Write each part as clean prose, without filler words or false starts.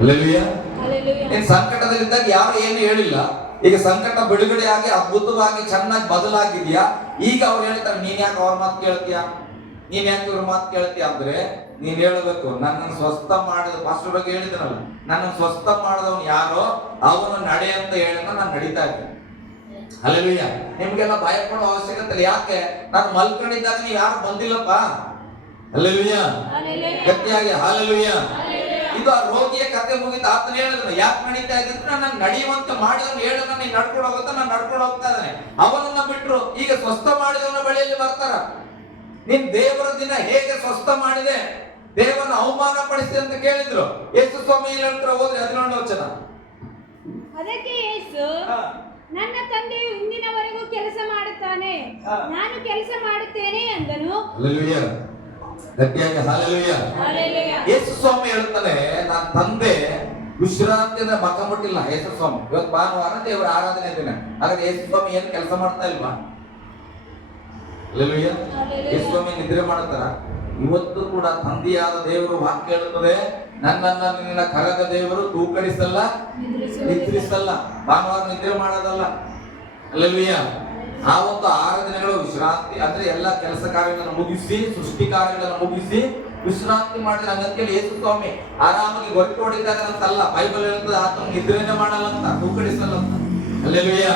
Hallelujah. ನೀನ್ ಸಂಕಟದಲ್ಲಿದ್ದಾಗ ಯಾರು ಏನು ಹೇಳಿಲ್ಲ. ಈಗ ಸಂಕಟ ಬಿಡುಗಡೆ ಆಗಿ ಅದ್ಭುತವಾಗಿ ಚೆನ್ನಾಗಿ ಬದಲಾಗಿದ್ಯಾ. ಈಗ ಅವ್ರು ಹೇಳ್ತಾರೆ ನೀನ್ ಯಾಕೆ ಅವ್ರ ಮಾತು ಕೇಳ್ತೀಯಾ, ನೀನ್ ಯಾಕೆ ಇವ್ರ ಮಾತು ಕೇಳ್ತೀಯ ಅಂದ್ರೆ ನೀನ್ ಹೇಳ್ಬೇಕು ನನ್ನನ್ನು ಸ್ವಸ್ಥ ಮಾಡಿದ ಪಾಸ್ಟರ್ ಬಗ್ಗೆ ಹೇಳಿದನಲ್ಲ, ನನ್ನನ್ನು ಸ್ವಸ್ಥ ಮಾಡಿದವನು ಯಾರೋ ಅವನು ನಡೆ ಅಂತ ಹೇಳಿದ ನಾನು ನಡೀತಾ ಇದ್ದೇನೆ. ಹಲ್ಲೆಲೂಯಾ. ನಿಮ್ಗೆಲ್ಲ ಭಯ ಪಡೋ ಅವಶ್ಯಕತೆ ಇಲ್ಲ. ಯಾಕೆ ನಾನು ಮಲ್ಕೊಂಡಿದ್ದಾಗ ನೀವು ಯಾರು ಬಂದಿಲ್ಲಪ್ಪ. ಹಲ್ಲೆಲೂಯಾ. ಗಟ್ಟಿಯಾಗಿ ಹಲ್ಲೆಲೂಯಾ. ಇದು ಆ ರೋಗಿಯ ಕತೆ ಮುಗಿದ ಆತನ ಹೇಳಿದ್ರು ಯಾಕೆ ನಡೀತಾ ಇದ್ರೆ ನಾನು ನಡೆಯುವಂತೆ ಮಾಡಿದವನು ಹೇಳಿದ ನೀನ್ ನಡ್ಕೊಂಡು ಹೋಗುತ್ತಾ ನಾನು ನಡ್ಕೊಂಡು ಹೋಗ್ತಾ ಇದ್ದಾನೆ. ಅವನನ್ನ ಬಿಟ್ರು ಈಗ ಸ್ವಸ್ಥ ಮಾಡಿದವನ ಬಳಿಯಲ್ಲಿ ಬರ್ತಾರ. ನಿನ್ ದೇವರ ದಿನ ಹೇಗೆ ಸ್ವಸ್ಥ ಮಾಡಿದೆ, ದೇವರನ್ನು ಅವಮಾನ ಪಡಿಸಿದೆ ಅಂತ ಕೇಳಿದ್ರು. ಯೇಸು ಸ್ವಾಮಿ ಹೇಳ್ತಾರೆ ಹೋದ್ರೆ 11ನೇ ವಚನ. ಅದಕ್ಕೆ ಯೇಸು ನನ್ನ ತಂದೆಯು ಇಂದಿನವರೆಗೂ ಕೆಲಸ ಮಾಡುತ್ತಾನೆ, ನಾನು ಕೆಲಸ ಮಾಡುತ್ತೇನೆ ಎಂದನು. ಹಲ್ಲೆಲೂಯಾ. ಗಟ್ಟಿಯಾಗಿ ಹಲ್ಲೆಲೂಯಾ. ಯೇಸು ಸ್ವಾಮಿ ಹೇಳ್ತಾನೆ ನನ್ನ ತಂದೆ ವಿಶ್ರಾಂತಿಯಿಂದ ಮಕ ಮುಟ್ಟಿಲ್ಲ. ಯೇಸು ಸ್ವಾಮಿ ಇವತ್ತು ಭಾನುವಾರ ದೇವರ ಆರಾಧನೆ ದಿನ, ಹಾಗಾದ್ರೆ ಯೇಸು ಸ್ವಾಮಿ ಏನ್ ಕೆಲಸ ಮಾಡ್ತಾ ಇಲ್ವಾ? ಹಲ್ಲೆಲೂಯಾ. ಯೇಸು ಸ್ವಾಮಿ ನಿದ್ರೆ ಮಾಡ್ತಾರ? ಇವತ್ತು ಕೂಡ ತಂದೆಯಾದ ದೇವರು ವಾಕ್ಯ ಹೇಳುತ್ತದೆ ನನ್ನನ್ನ ನಿನ್ನ ಕರಗ ದೇವರು ತೂಕಡಿಸಲ್ಲ ನಿದ್ರಿಸಲ್ಲ. ಭಾನುವಾರ ನಿದ್ರೆ ಮಾಡೋದಲ್ಲ. ಹಲ್ಲೆಲೂಯಾ. ಆ ಒಂದು 6 ದಿನಗಳು ವಿಶ್ರಾಂತಿ ಅಂದ್ರೆ ಎಲ್ಲ ಕೆಲಸ ಕಾರ್ಯಗಳನ್ನು ಮುಗಿಸಿ ಸೃಷ್ಟಿ ಕಾರ್ಯಗಳನ್ನು ಮುಗಿಸಿ ವಿಶ್ರಾಂತಿ ಮಾಡಿದ್ರೆ ಹಂಗಂತೇಳಿ ಯೇಸು ಸ್ವಾಮಿ ಆರಾಮಾಗಿ ಗೊತ್ತು ಹೊಡಿತಾರೆ ಅಂತಲ್ಲ. ಬೈಬಲ್ ಹೇಳ್ತದೆ ಆತನ ನಿದ್ರೆನೇ ಮಾಡಲ್ಲ ಅಂತ, ತೂಕಡಿಸಲ್ಲ ಅಂತ. ಹಲ್ಲೆಲೂಯಾ.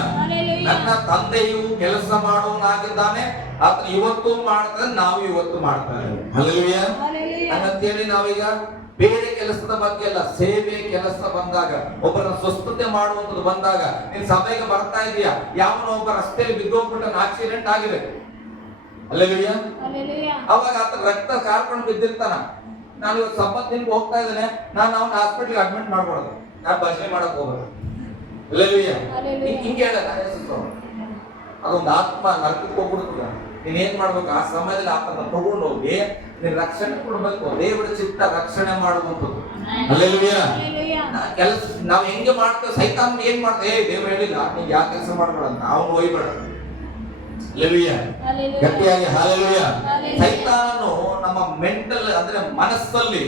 ನನ್ನ ತಂದೆಯು ಕೆಲಸ ಮಾಡುವನಾಗಿದ್ದಾನೆ, ಆತನ ಇವತ್ತು ಮಾಡ್ತಾರೆ, ನಾವು ಇವತ್ತು ಮಾಡ್ತಾರೆ. ಹಲ್ಲೆಲೂಯಾ. ಹಂಗಂತೇಳಿ ನಾವೀಗ ಬೇರೆ ಕೆಲಸದ ಬಗ್ಗೆ ಅಲ್ಲ, ಸೇವೆ ಕೆಲಸ ಬಂದಾಗ ಒಬ್ಬರ ಸ್ವಸ್ಥತೆ ಮಾಡುವಂಥದ್ದು ಬಂದಾಗ ನೀನ್ ಸಭೆಗೆ ಬರ್ತಾ ಇದೀಯಾ, ಯಾವನೋ ಒಬ್ಬ ರಸ್ತೆಯಲ್ಲಿ ಬಿದ್ದೋಗ್ಬಿಟ್ಟು ಆಕ್ಸಿಡೆಂಟ್ ಆಗಿದೆ. ಹಲ್ಲೆಲೂಯಾ. ಅವಾಗ ಆತ ರಕ್ತ ಕಾರ್ಕೊಂಡು ಬಿದ್ದಿರ್ತಾನ. ನಾನು ಇವತ್ತು ಸಂಪತ್ತಿನ ಹೋಗ್ತಾ ಇದ್ದೇನೆ, ನಾನು ಅವನ ಹಾಸ್ಪಿಟಲ್ ಅಡ್ಮಿಟ್ ಮಾಡ್ಬಾರ್ದು, ನಾನು ಭಜನೆ ಮಾಡಕ್ ಹೋಗ್ಬಾರ್ದು. ಹಲ್ಲೆಲೂಯಾ. ಹಿಂಗೆ ಹೇಳಲ್ಲ ಅದೊಂದು ಆತ್ಮ ನರಕಕ್ಕೆ ಹೋಗ್ಬಿಡ್ತದ. ನೀನ್ ಏನ್ ಮಾಡ್ಬೇಕು ಆ ಸಮಯದಲ್ಲಿ ಆತನ ತಗೊಂಡು ಹೋಗಿ ನೀನ್ ರಕ್ಷಣೆ ಕೊಡ್ಬೇಕು. ದೇವರ ಚಿತ್ತ ರಕ್ಷಣೆ ಮಾಡುವಂಥದ್ದು. ಹಲ್ಲೆಲೂಯಾ. ಕೆಲಸ ನಾವ್ ಹೆಂಗೆ ಮಾಡ್ತೇವೆ, ಸೈತಾನ್ ಏನ್ ಮಾಡ್ತೇವೆ, ದೇವ್ರು ಹೇಳಿಲ್ಲ ನೀನ್ ಯಾವ ಕೆಲಸ ಮಾಡ್ಬೇಡ ಅಂತ, ಅವನು ಹೋಯ್ಬೇಡ. ಹಲ್ಲೆಲೂಯಾ. ಗಟ್ಟಿಯಾಗಿ ಹಲ್ಲೆಲೂಯಾ. ಸೈತಾನನು ನಮ್ಮ ಮೆಂಟಲ್ ಅಂದ್ರೆ ಮನಸ್ಸಲ್ಲಿ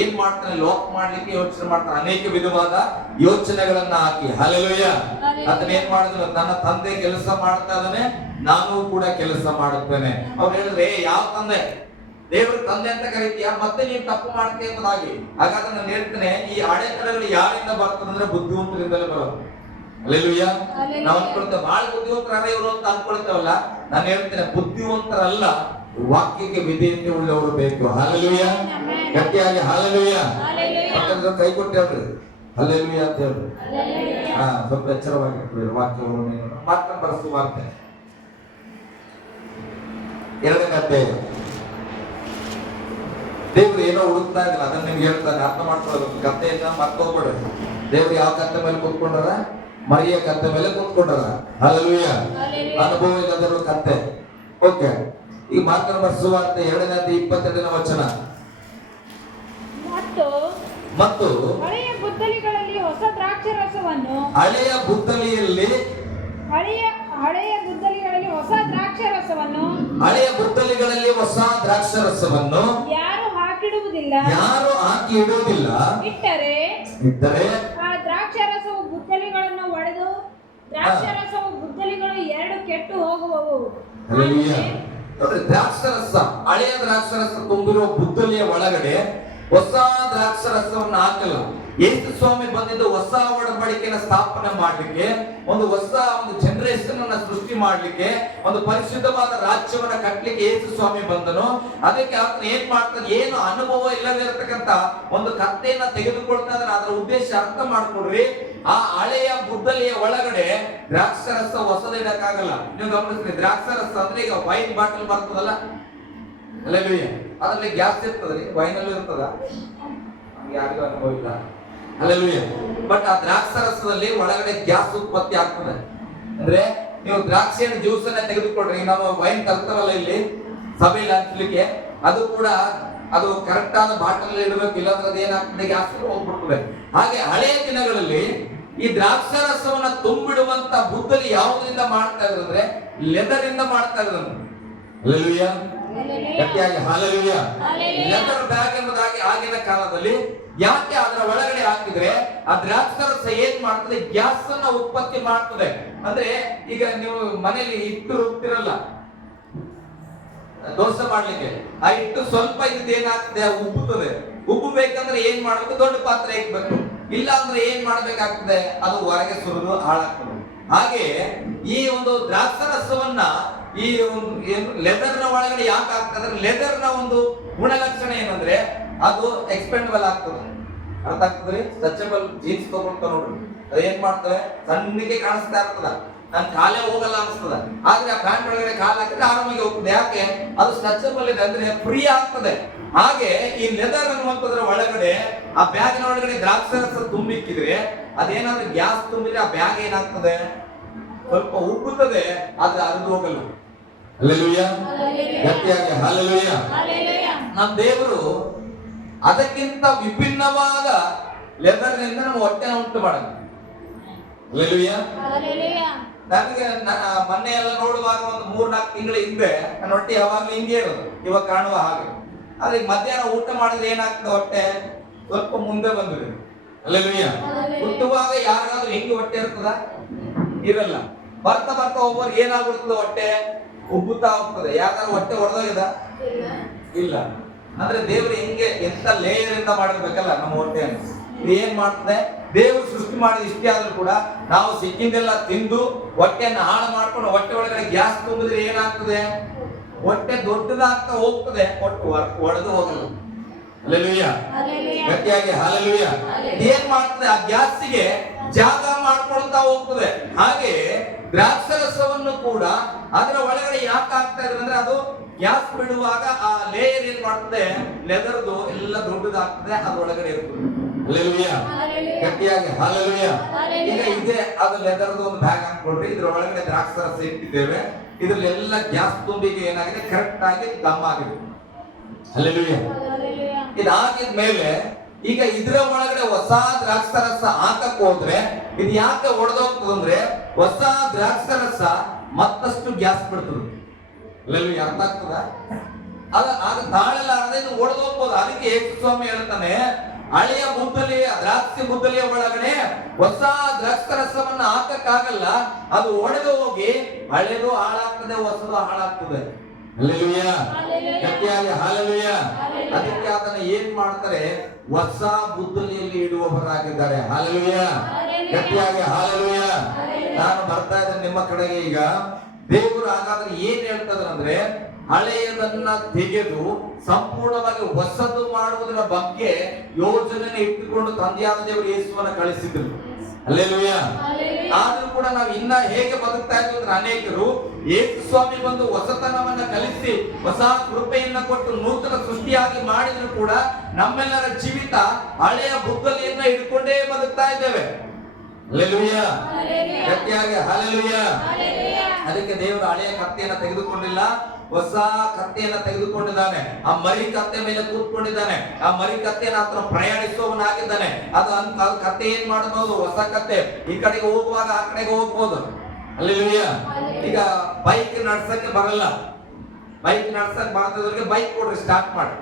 ಏನ್ ಮಾಡ್ತಾನೆ, ಲಾಕ್ ಮಾಡ್ಲಿಕ್ಕೆ ಯೋಚನೆ ಮಾಡ್ತಾನೆ, ಅನೇಕ ವಿಧವಾದ ಯೋಚನೆಗಳನ್ನ ಹಾಕಿ. ಹಲ್ಲೆಲೂಯಾ. ಅದನ್ನ ಏನ್ ಮಾಡಿದ್ರು, ನನ್ನ ತಂದೆ ಕೆಲಸ ಮಾಡ್ತಾ ಇದ್ದಾನೆ, ನಾನು ಕೂಡ ಕೆಲಸ ಮಾಡುತ್ತೇನೆ. ಅವ್ರು ಹೇಳಿದ್ರೆ ಯಾವ ತಂದೆ, ದೇವ್ರ ತಂದೆ ಅಂತ ಕರೀತೀಯ, ಮತ್ತೆ ನೀನ್ ತಪ್ಪು ಮಾಡ್ತೀಯ ಎಂಬುದಾಗಿ. ಹಾಗಾದ್ರೆ ನಾನು ಹೇಳ್ತೇನೆ ಈ ಅಡೆತಡೆಗಳು ಯಾರಿಂದ ಬರ್ತದೆ ಅಂದ್ರೆ ಬುದ್ಧಿವಂತರಿಂದಲೇ ಬರೋದು. ಹಲ್ಲೆಲೂಯಾ. ನಾವು ಅನ್ಕೊಳ್ತೇವೆ ಬಹಳ ಬುದ್ಧಿವಂತರಾದ ಇವರು ಅಂತ ಅನ್ಕೊಳ್ತೇವಲ್ಲ, ನಾನು ಹೇಳ್ತೇನೆ ಬುದ್ಧಿವಂತರಲ್ಲ, ವಾಕ್ಯಕ್ಕೆ ವಿಧೇಯತೆ ಉಳ್ಳವರು ಬೇಕು. ಹಲ್ಲೆಲೂಯಾ. ಗಟ್ಟಿಯಾಗಿ ಹಲ್ಲೆಲೂಯಾ. ಯಾಕಂದ್ರೆ ಕೈ ಕೊಟ್ಟು ಹೇಳ್ರಿ ಹಲ್ಲೆಲೂಯಾ ಅಂತ ಹೇಳ್ರಿ. ಸ್ವಲ್ಪ ಎಚ್ಚರವಾಗಿ ವಾಕ್ಯವನ್ನು ಮಾರ್ಕನ ಬರೆಸುವ ವಾರ್ತೆ 2ನೇ ಅಧ್ಯಾಯ. ದೇವ್ರು ಏನೋ ಹುಡುಕ್ತಾ ಇದ್ದಿಲ್ಲ, ಅದನ್ನ ನಿಮ್ಗೆ ಹೇಳ್ತಾನೆ, ಅರ್ಥ ಮಾಡ್ಕೊಳ್ಬೇಕು. ಕಥೆಯನ್ನ ಮರ್ತೋಗ್ಬೇಡ್ರಿ. ದೇವ್ರು ಯಾವ ಕತ್ತೆ ಮೇಲೆ ಕೂತ್ಕೊಂಡಾರ, ಮರಿಯ ಕತ್ತೆ ಮೇಲೆ ಕೂತ್ಕೊಂಡಾರ. ಹಲ್ಲೆಲೂಯಾ. ಅನುಭವ ಇಲ್ಲದಿರೋ ಕತ್ತೆ. ಓಕೆ, ಈಗ ಮಾರ್ಕನ ಬರೆಸುವ ವಾರ್ತೆ 2ನೇ ಅಧ್ಯಾಯ 22ನೇ ವಚನ. ಮತ್ತು ಹಳೆಯ ಬುದ್ದಲಿಗಳಲ್ಲಿ ಹೊಸ ದ್ರಾಕ್ಷಾರಸವನ್ನು ಹಳೆಯ ಬುದ್ದಲಿಯಲ್ಲಿ ಹೊಸ ದ್ರಾಕ್ಷಾರಸವನ್ನು ಯಾರು ಹಾಕಿ ಇಡುವುದಿಲ್ಲ. ಇಟ್ಟರೆ ಆ ದ್ರಾಕ್ಷಾರಸವು ಬುದ್ದಲಿಗಳನ್ನು ಒಡೆದು ದ್ರಾಕ್ಷಾರಸವು ಬುದ್ದಲಿಗಳು 2 ಕೆಟ್ಟು ಹೋಗುವವು. ದ್ರಾಕ್ಷಾರಸ, ಹಳೆಯ ದ್ರಾಕ್ಷಾರಸ ತುಂಬಿರುವ ಬುದ್ದಲಿಯ ಒಳಗಡೆ ಹೊಸ ದ್ರಾಕ್ಷಾರಸವನ್ನು ಹಾಕಲ್ಲ. ಯೇಸು ಸ್ವಾಮಿ ಬಂದಿದ್ದು ಹೊಸ ಒಡಂಬಡಿಕೆಯನ್ನು ಸ್ಥಾಪನೆ ಮಾಡ್ಲಿಕ್ಕೆ, ಒಂದು ಹೊಸ ಜನರೇಷನ್ ಅನ್ನ ಸೃಷ್ಟಿ ಮಾಡ್ಲಿಕ್ಕೆ, ಒಂದು ಪರಿಶುದ್ಧವಾದ ರಾಜ್ಯವನ್ನ ಕಟ್ಟಲಿಕ್ಕೆ ಯೇಸು ಸ್ವಾಮಿ ಬಂದನು. ಅದಕ್ಕೆ ಆತನ ಏನ್ ಮಾಡ್ತಾನೆ, ಏನು ಅನುಭವ ಇಲ್ಲದಿರತಕ್ಕಂತ ಒಂದು ಕತ್ತೆಯನ್ನ ತೆಗೆದುಕೊಳ್ತಾ ಇದ್ದಾನೆ. ಅದರ ಉದ್ದೇಶ ಅರ್ಥ ಮಾಡ್ಕೊಡ್ರಿ. ಆ ಹಳೆಯ ಬುದ್ದಲಿಯ ಒಳಗಡೆ ದ್ರಾಕ್ಷಾರಸ ಹೊಸದಿಡಕ್ಕಾಗಲ್ಲ. ನೀವು ಗಮನಿಸ್ರಿ, ದ್ರಾಕ್ಷಾರಸ ಅಂದ್ರೆ ಈಗ ವೈನ್ ಬಾಟಲ್ ಬರ್ತದಲ್ಲ, ಹಲ್ಲೆಲೂಯಾ, ಅದ್ರಲ್ಲಿ ಗ್ಯಾಸ್ ಇರ್ತದ್ರಿ, ವೈನಲ್ಲೂ ಇರ್ತದ, ಯಾರಿಗೂ ಅನುಭವ ಇಲ್ಲ. ಹಲ್ಲೆಲೂಯಾ. ಬಟ್ ಆ ದ್ರಾಕ್ಷಾರಸದಲ್ಲಿ ಒಳಗಡೆ ಗ್ಯಾಸ್ ಉತ್ಪತ್ತಿ ಆಗ್ತದೆ. ಅಂದ್ರೆ ನೀವು ದ್ರಾಕ್ಷಿಯ ಜ್ಯೂಸ್ ಅನ್ನ ತೆಗೆದುಕೊಳ್ರಿ, ನಾವು ವೈನ್ ಕಲ್ತವಲ್ಲ ಇಲ್ಲಿ ಸಭೆಯಲ್ಲಿ ಹಂಚಲಿಕ್ಕೆ, ಅದು ಕೂಡ ಅದು ಕರೆಕ್ಟ್ ಆದ ಬಾಟಲ್ ಇಡಬೇಕು, ಇಲ್ಲಾಂದ್ರೆ ಅದು ಏನಾಗ್ತದೆ, ಗ್ಯಾಸ್ ಹೋಗ್ಬಿಡ್ತದೆ. ಹಾಗೆ ಹಳೆಯ ದಿನಗಳಲ್ಲಿ ಈ ದ್ರಾಕ್ಷಾರಸವನ್ನ ತುಂಬಿಡುವಂತ ಬುದ್ದಲಿ ಯಾವುದರಿಂದ ಮಾಡ್ತಾ ಇದ್ರು ಅಂದ್ರೆ ಲೆದರ್ ಇಂದ ಮಾಡ್ತಾ ಇದ್ರು. ಹಲ್ಲೆಲೂಯಾ. ಗಟ್ಟಿಯಾಗಿ ಹಾಲೆಲೂಯ. ಲೆದರ್ ಬ್ಯಾಗ್ ಎಂಬುದಾಗಿ ಆಗಿನ ಕಾಲದಲ್ಲಿ ಯಾಕೆ ಅದರ ಒಳಗಡೆ ಹಾಕಿದ್ರೆ ಆ ದ್ರಾಕ್ಷಾರಸ ಏನ್ ಮಾಡ್ತದೆ, ಗ್ಯಾಸ್ ಅನ್ನ ಉತ್ಪತ್ತಿ ಮಾಡ್ತದೆ. ಅಂದ್ರೆ ಈಗ ನೀವು ಮನೆಯಲ್ಲಿ ಹಿಟ್ಟು ರುಬ್ತಿರಲ್ಲ ದೋಸೆ ಮಾಡ್ಲಿಕ್ಕೆ, ಆ ಹಿಟ್ಟು ಸ್ವಲ್ಪ ಇದ್ದು ಏನಾಗ್ತದೆ, ಉಬ್ಬುತ್ತದೆ. ಉಬ್ಬಬೇಕಂದ್ರೆ ಏನ್ ಮಾಡ್ಬೇಕು, ದೊಡ್ಡ ಪಾತ್ರೆ ಇಕ್ಬೇಕು. ಇಲ್ಲ ಅಂದ್ರೆ ಏನ್ ಮಾಡ್ಬೇಕಾಗ್ತದೆ, ಅದು ಹೊರಗೆ ಸುರಿದು ಹಾಳಾಗ್ತದೆ. ಹಾಗೆ ಈ ಒಂದು ದ್ರಾಕ್ಷಾರಸವನ್ನ ಈ ಲೆದರ್ ನ ಒಳಗಡೆ ಯಾಕೆ ಆಗ್ತದೆ, ಲೆದರ್ ನ ಒಂದು ಗುಣಲಕ್ಷಣ ಏನಂದ್ರೆ ಅದು ಎಕ್ಸ್ಪೆಂಡಬಲ್ ಆಗ್ತದೆ. ಅರ್ಥ ಆಗ್ತದ್ರಿ? ಸ್ಟ್ರೆಚಬಲ್ ಜೀನ್ಸ್ ತಗೊಳ್ತಾ ನೋಡ್ರಿ, ಅದು ಏನ್ ಮಾಡ್ತವೆ, ಸಣ್ಣಗೆ ಕಾಣಿಸ್ತಾ ಇರ್ತದ, ನನ್ ಕಾಲೇ ಹೋಗಲ್ಲ ಅನಿಸ್ತದ. ಆದ್ರೆ ಆ ಪ್ಯಾಂಟ್ ಒಳಗಡೆ ಕಾಲ್ ಹಾಕಿದ್ರೆ ಆರಾಮಾಗಿ ಹೋಗ್ತದೆ. ಯಾಕೆ? ಅದು ಸ್ಟ್ರೆಚಬಲ್ ಇದೆ, ಅಂದ್ರೆ ಫ್ರೀ ಆಗ್ತದೆ. ಹಾಗೆ ಈ ಲೆದರ್ ಅನ್ನುವಂಥದ್ರ ಒಳಗಡೆ ಆ ಬ್ಯಾಗಿನ ಒಳಗಡೆ ದ್ರಾಕ್ಷಾರಸ ತುಂಬಿಕ್ಕಿದ್ರೆ ಅದೇನಾದ್ರೂ ಗ್ಯಾಸ್ ತುಂಬಿದ್ರೆ ಆ ಬ್ಯಾಗ್ ಏನಾಗ್ತದೆ, ಸ್ವಲ್ಪ ಉಬ್ಬುತ್ತದೆ, ಆದ್ರೆ ಅರಿದು ಹೋಗಲ್ಲ. ಹಲ್ಲೆಲೂಯಾ. ಗಟ್ಟಿಯಾಗಿ ಹಲ್ಲೆಲೂಯಾ. ನಮ್ಮ ದೇವರು ಅದಕ್ಕಿಂತ ವಿಭಿನ್ನವಾದ ಲೆದರ್ ನಿಂದ ನಮ್ಮ ಹೊಟ್ಟೆನ ಉಂಟು ಮಾಡೋದು. ಹಲ್ಲೆಲೂಯಾ. ನನಗೆ ಮೊನ್ನೆ ಎಲ್ಲ ನೋಡುವಾಗ ಒಂದು 3-4 ತಿಂಗಳ ಹಿಂದೆ ನನ್ನ ಹೊಟ್ಟೆ ಯಾವಾಗಲೂ ಹಿಂಗೆ ಇರೋದು, ಇವಾಗ ಕಾಣುವ ಹಾಗೆ. ಆದ್ರೆ ಮಧ್ಯಾಹ್ನ ಊಟ ಮಾಡಿದ್ರೆ ಏನಾಗ್ತದೆ, ಹೊಟ್ಟೆ ಸ್ವಲ್ಪ ಮುಂದೆ ಬಂದಿದೆ. ಹಲ್ಲೆಲೂಯಾ. ಹುಟ್ಟುವಾಗ ಯಾರಿಗಾದ್ರೂ ಹೆಂಗೆ ಹೊಟ್ಟೆ ಇರ್ತದ? ಇರಲ್ಲ. ಬರ್ತಾ ಬರ್ತಾ ಒಬ್ಬರು ಏನಾಗ್ಬಿಡ್ತದೆ, ಹೊಟ್ಟೆ ಉಬ್ಬುತ್ತಾ ಹೋಗ್ತದೆ. ಯಾಕಂದ್ರೆ ಹೊಟ್ಟೆ ಹೊಡೆದೋಗಿದೆ? ಇಲ್ಲ. ಅಂದ್ರೆ ದೇವರು ಹೆಂಗೆ ಎಂತ ಲೇಯರ್ ಇಂದ ಮಾಡಿರ್ಬೇಕಲ್ಲ ನಮ್ಮ ಹೊಟ್ಟೆಯನ್ನು. ಇದು ಏನ್ ಮಾಡ್ತದೆ, ದೇವರು ಸೃಷ್ಟಿ ಮಾಡಿದ ಇಷ್ಟೇ ಆದ್ರೂ ಕೂಡ ನಾವು ಸಿಕ್ಕಿಂದೆಲ್ಲ ತಿಂದು ಹೊಟ್ಟೆಯನ್ನು ಹಾಳು ಮಾಡ್ಕೊಂಡು ಹೊಟ್ಟೆ ಒಳಗಡೆ ಗ್ಯಾಸ್ ತುಂಬಿದ್ರೆ ಏನಾಗ್ತದೆ, ಹೊಟ್ಟೆ ದೊಡ್ಡದಾಗ್ತಾ ಹೋಗ್ತದೆ, ಒಡೆದು ಹೋಗಲ್ಲ. ಹಲ್ಲೆಲೂಯಾ. ಗಟ್ಟಿಯಾಗಿ ಹಲ್ಲೆಲೂಯಾ. ಏನ್ ಮಾಡ್ತದೆ, ಆ ಗ್ಯಾಸ್ಗೆ ಜಾಗ ಮಾಡ್ಕೊಳ್ತಾ ಹೋಗ್ತದೆ. ಹಾಗೆ ದ್ರಾಕ್ಷಾರಸವನ್ನು ಕೂಡ ಅದರ ಒಳಗಡೆ ಯಾಕೆ ಆಗ್ತಾ ಇದ್ರೆ ಅಂದ್ರೆ ಅದು ಗ್ಯಾಸ್ ಬಿಡುವಾಗ ಆ ಲೇಯರ್ ಏನ್ ಮಾಡ್ತದೆ, ಲೆದರ್ದು ಎಲ್ಲ ದೊಡ್ಡದಾಗ್ತದೆ, ಅದ್ರೊಳಗಡೆ ಇರ್ತದೆ. ಹಲ್ಲೆಲೂಯಾ. ಗಟ್ಟಿಯಾಗಿ ಹಲ್ಲೆಲೂಯಾ. ಈಗ ಇದೆ ಅದು ಲೆದರ್ದು ಒಂದು ಬ್ಯಾಗ್ ಹಾಕೊಳ್ರಿ, ಇದ್ರ ಒಳಗಡೆ ದ್ರಾಕ್ಷಾರಸ ಇಟ್ಟಿದ್ದೇವೆ. ಇದ್ರಲ್ಲಿ ಎಲ್ಲ ಗ್ಯಾಸ್ ತುಂಬಿಗೆ ಏನಾಗಿದೆ, ಕರೆಕ್ಟ್ ಆಗಿ ದಮ್ ಆಗಿದೆ. ಹಲ್ಲೆಲೂಯಾ. ಇದಾಗಿದ ಮೇಲೆ ಈಗ ಇದ್ರ ಒಳಗಡೆ ಹೊಸ ದ್ರಾಕ್ಷಾರಸ ಹಾಕಕ್ ಹೋದ್ರೆ ಇದು ಯಾಕೆ ಒಡೆದೋಗ್ತದಂದ್ರೆ ಹೊಸ ದ್ರಾಕ್ಷಾರಸ ಮತ್ತಷ್ಟು ಗ್ಯಾಸ್ ಬಿಡ್ತದೆ. ಹಲ್ಲೆಲೂಯಾ. ಅರ್ಥ ಆಗ್ತದ? ಆಗ ತಾಳೆಲ್ಲಾರದೆ ಇದು ಒಡೆದೋಗ್ಬೋದು. ಅದಕ್ಕೆ ಯೇಸು ಸ್ವಾಮಿ ಹೇಳ್ತಾನೆ, ಹಳೆಯ ಬುದ್ದಲಿಯ ದ್ರಾಕ್ಷಿ ಬುದ್ದಲಿಯ ಒಳಗಡೆ ಹೊಸ ದ್ರಾಕ್ಷಾರಸವನ್ನ ಹಾಕಕ್ಕಾಗಲ್ಲ, ಅದು ಒಡೆದು ಹೋಗಿ ಹಳೆದು ಹಾಳಾಗ್ತದೆ, ಹೊಸದು ಹಾಳಾಗ್ತದೆ. ಹಲ್ಲೆಲೂಯಾ. ಗಟ್ಟಿಯಾಗಿ ಹಲ್ಲೆಲೂಯಾ. ಅದಕ್ಕೆ ಅದನ್ನ ಏನ್ ಮಾಡ್ತಾರೆ, ಹೊಸ ಬುದ್ದಲಿಯಲ್ಲಿ ಇಡುವವರಾಗಿದ್ದಾರೆ. ಹಲ್ಲೆಲೂಯಾ. ಗಟ್ಟಿಯಾಗಿ ಹಲ್ಲೆಲೂಯಾ. ನಾನು ಬರ್ತಾ ಇದ್ದೇನೆ ನಿಮ್ಮ ಕಡೆಗೆ. ಈಗ ದೇವರು ಹಾಗಾದ್ರೆ ಏನ್ ಹೇಳ್ತದ ಅಂದ್ರೆ ಹಳೆಯದನ್ನ ತೆಗೆದು ಸಂಪೂರ್ಣವಾಗಿ ಹೊಸದು ಮಾಡುವುದರ ಬಗ್ಗೆ ಯೋಜನೆ ಇಟ್ಟುಕೊಂಡು ತಂದೆಯಾದ ದೇವರು ಯೇಸುವನ್ನ ಕಳಿಸಿದ್ರು. ಹಲ್ಲೆಲೂಯಾ. ಆದ್ರೂ ಕೂಡ ನಾವು ಇನ್ನ ಹೇಗೆ ಬದುಕ್ತಾ ಇದ್ವಿ ಅಂದ್ರೆ ಅನೇಕರು ಯೇಸು ಸ್ವಾಮಿ ಬಂದು ಹೊಸತನವನ್ನ ಕಲಿಸಿ ಹೊಸ ಕೃಪೆಯನ್ನ ಕೊಟ್ಟು ನೂತನ ಸೃಷ್ಟಿಯಾಗಿ ಮಾಡಿದ್ರು ಕೂಡ ನಮ್ಮೆಲ್ಲರ ಜೀವಿತ ಹಳೆಯ ಬುದ್ದಲಿಯನ್ನ ಹಿಡ್ಕೊಂಡೇ ಬದುಕ್ತಾ ಇದ್ದೇವೆ. ಹಲ್ಲೆಲೂಯಾ. ಗಟ್ಟಿಯಾಗಿ ಹಲ್ಲೆಲೂಯಾ. ಅದಕ್ಕೆ ದೇವರು ಹಳೆಯ ಕತ್ತೆಯನ್ನ ತೆಗೆದುಕೊಂಡಿಲ್ಲ, ಹೊಸ ಕತ್ತೆಯನ್ನ ತೆಗೆದುಕೊಂಡಿದ್ದಾನೆ. ಆ ಮರಿ ಕತ್ತೆ ಮೇಲೆ ಕೂತ್ಕೊಂಡಿದ್ದಾನೆ. ಆ ಮರಿ ಕತ್ತೆಯನ್ನ ಆತನ ಪ್ರಯಾಣಿಸುವವನಾಗಿದ್ದಾನೆ. ಅದು ಕತ್ತೆ ಏನ್ ಮಾಡಬಹುದು, ಹೊಸ ಕತ್ತೆ ಈ ಕಡೆಗೆ ಹೋಗುವಾಗ ಆ ಕಡೆಗೆ ಹೋಗ್ಬೋದು. ಹಲ್ಲೆಲೂಯಾ. ಈಗ ಬೈಕ್ ನಡ್ಸಕ್ಕೆ ಬರಲ್ಲ, ಬೈಕ್ ನಡ್ಸಕ್ ಬರ್ತದವ್ರಿಗೆ ಬೈಕ್ ಕೊಡ್ರಿ, ಸ್ಟಾರ್ಟ್ ಮಾಡಿ.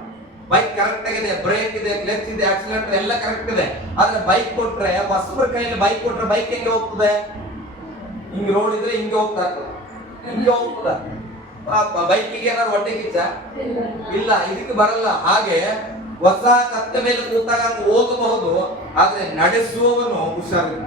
ಬೈಕ್ ಕರೆಕ್ಟ್ ಆಗಿದೆ, ಬ್ರೇಕ್ ಇದೆ, ಕ್ಲಚ್ ಇದೆ, ಆಕ್ಸಿಲೇಟರ್ ಎಲ್ಲ ಕರೆಕ್ಟ್ ಇದೆ. ಆದ್ರೆ ಬೈಕ್ ಕೊಟ್ರೆ, ಹೊಸಬ್ರ ಕೈಯಲ್ಲಿ ಬೈಕ್ ಕೊಟ್ರೆ ಬೈಕ್ ಹೆಂಗೆ ಹೋಗ್ತದೆ? ಹಿಂಗ್ ರೋಡ್ ಇದ್ರೆ ಹಿಂಗೆ ಹೋಗ್ತಾ ಇರ್ತದೆ, ಹಿಂಗೆ ಹೋಗ್ತದ. ಬೈಕಿಗೆ ಏನಾದ್ರು ಹೊಟ್ಟೆ ಕಿಚ್ಚ? ಇಲ್ಲ, ಇದಕ್ಕೆ ಬರಲ್ಲ. ಹಾಗೆ ಹೊಸ ಕತ್ತೆ ಮೇಲೆ ಕೂತಾಗ ಹೋಗಬಹುದು, ಆದ್ರೆ ನಡೆಸುವವನು ಹುಷಾರಿಲ್ಲ.